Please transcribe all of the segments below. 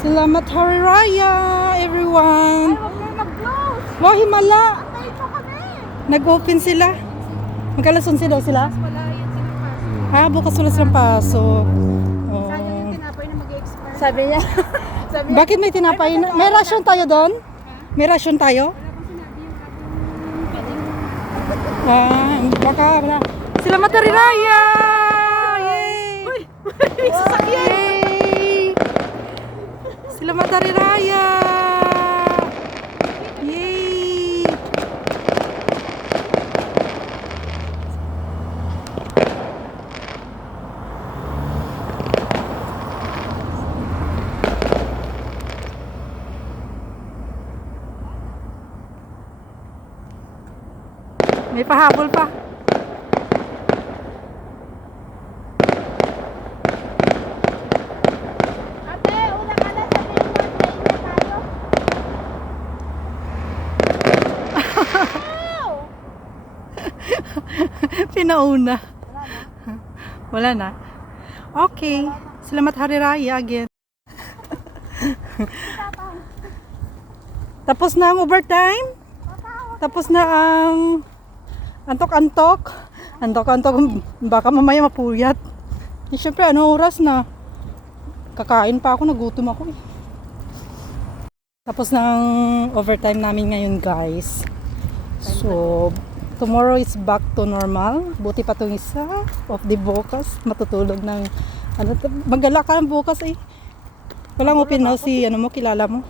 Selamat Hari Raya, everyone. Huwag mo mag-close. Wow, himala. Antay po kami. Nag-open sila. Magkalason daw sila? Wala yan silang pasok. Bukas wala silang pasok. Sayang yung tinapay na mag-expire. Sabi niya. Sabi niya. Bakit may tinapay? May ration tayo doon? May ration tayo? Baka wala. Selamat Hari Raya! Yay! Uy! May sasakyan! Yay! Selamat Hari Raya! Yay! May pahabol pa. Ate, una ka na. Sabihin mo, train na tayo. Wow! Pinauna. Wala na. Okay. Selamat Hari Raya again. Tapos na ang overtime. Tapos na ang antok-antok. Antok-antok. Baka mamaya mapuyat. Siyempre, ano oras na? Kakain pa ako. Nagutom ako eh. Tapos na ang overtime namin ngayon, guys. So, tomorrow is back to normal. Buti pa itong isa. Off the bukas. Matutulog ng magala ka ng bukas eh. Walang open house si kilala mo.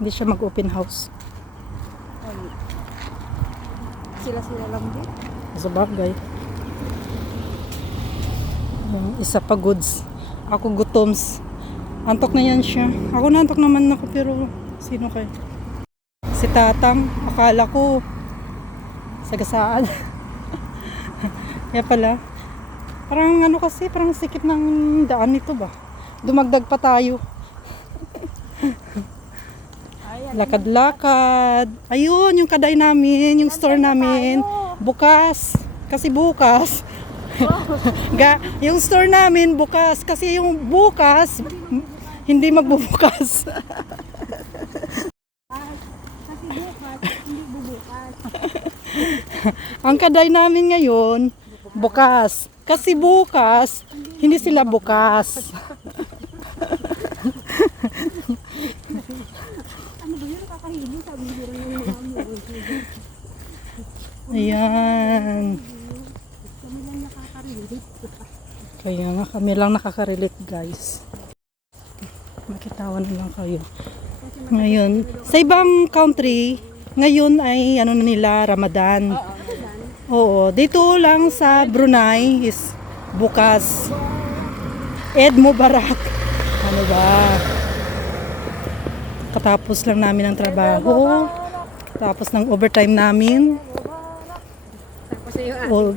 Hindi siya mag-open house. Sila lang din. Sa bagay. Yung isa pa goods. Ako gutoms. Antok na yan siya. Ako na antok naman ako pero sino kayo? Si Tatang. Akala ko sagasaan. Kaya pala. Parang kasi, parang sikip ng daan nito ba? Dumagdag pa tayo. Lakad-lakad. Ayun, yung kaday namin, yung store namin. Bukas. Kasi bukas. Yung store namin bukas. Kasi yung bukas, hindi magbubukas. Kasi bukas, hindi bubukas. Ang kaday namin ngayon, bukas. Kasi bukas, hindi sila bukas. Ano ba yun? Nakakahiling. Sabi niyo rin yung mga Ayan. kami lang nakaka-relate. Kaya nga kami lang nakaka-relate, guys. Makitawan na lang kayo. Ngayon, sa ibang country, ngayon ay na nila, Ramadan. Oo, dito lang sa Brunei is bukas. Eid Mubarak. Ano ba? Katapos lang namin ang trabaho. Tapos ng overtime namin. Tapos yung Oh,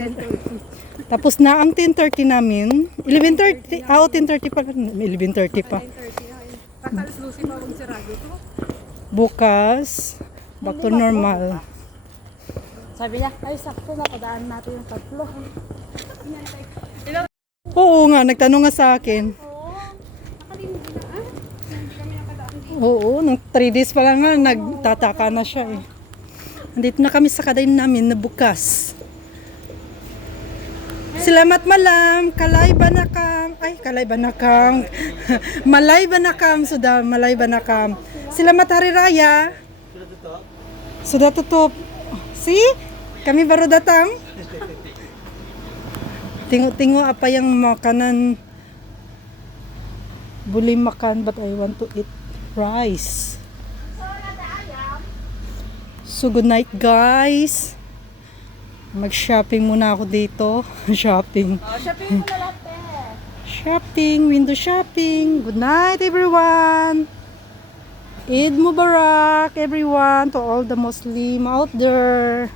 tapos na ang 10:30 namin. 11:30. 10:30 pa. 11:30 pa. Katalis Lucy pa mong sirado to. Bukas, back to normal. Sabi niya, ay sakto na, padaan natin yung tatlo. Oo nga, nagtanong nga sa akin. Oo, nakalimutan na hindi kami nakadaan dito. Oo, nung 3 days pa lang nga, nagtataka na siya eh. Andito na kami sa kadain namin na bukas. Salamat malam, kalay banakam. Ay, kalay banakam. Malay banakam, sudah malay banakam. Selamat Hari Raya. Sudah tutup. See? Kami baru datang. Tingo-tingo apa yang makanan boleh makan but I want to eat rice. So good night, guys. Mag-shopping muna ako dito. Shopping. Shopping mo na lahat Shopping, window shopping. Good night, everyone. Eid Mubarak, everyone, to all the Muslim out there.